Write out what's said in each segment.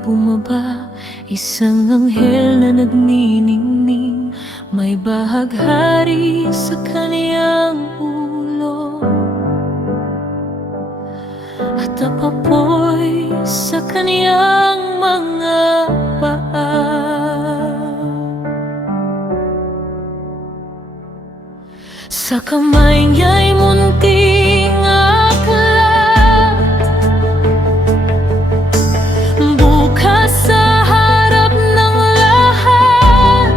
bumaba, isang anghel na nagniningning, may bahaghari sa kaniyang ulo at apoy sa kaniyang mga paa. Sa kamay niya'y munting aklat, bukas sa harap ng lahat.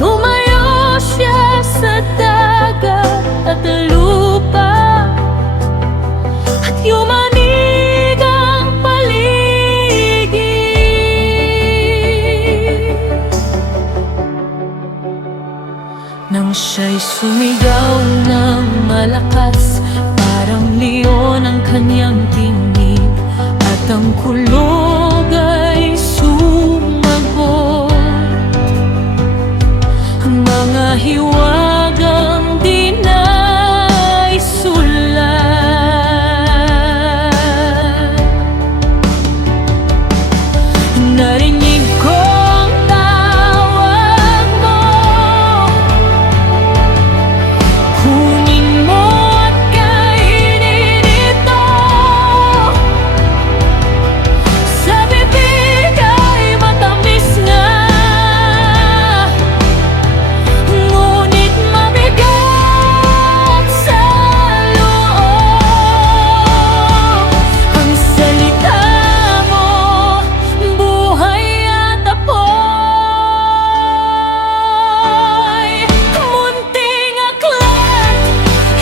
Tumayo siya sa dagat at lupa, at yumanig ang paligid. Nang siya'y sumigaw ng malakas, parang leon ang kanyang tinig, at ang kulog ay sumagot. Ang mga hiwagang di na isulat. Narinig ko ang tawag mo, kunin mo at kainin ito. Sa bibig ay matamis nga, ngunit mabigat sa loob. Ang salita mo, buhay at apoy. Munting aklat,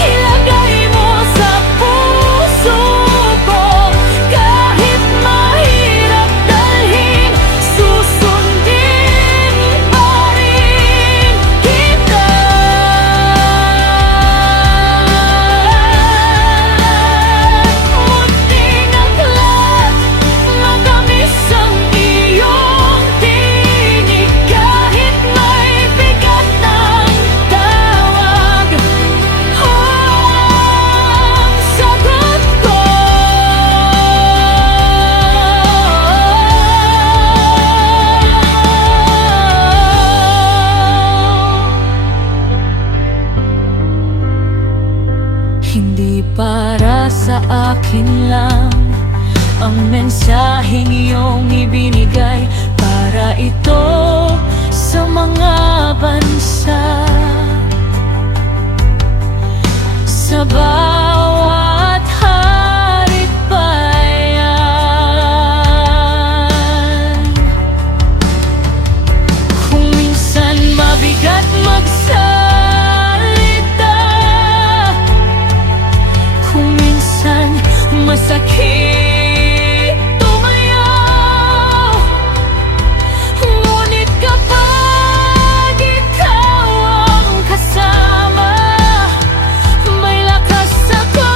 ilagay mo sa puso ko. Kahit mahirap dalhin, susundin pa rin kita. Munting aklat, matamis ang iyong tinig. Kahit may bigat ang tawag, ang sagot ko. Hindi para sa akin lang ang mensaheng iyong ibinigay, para ito sa mga bansa, sa bawat hari't bayan. Kung minsan mabigat magsalita, kung minsan masakit tumayaw, ngunit kapag ikaw ang kasama, may lakas ako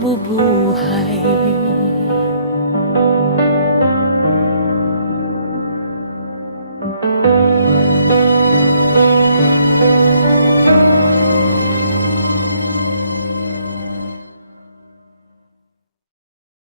mabubuhay.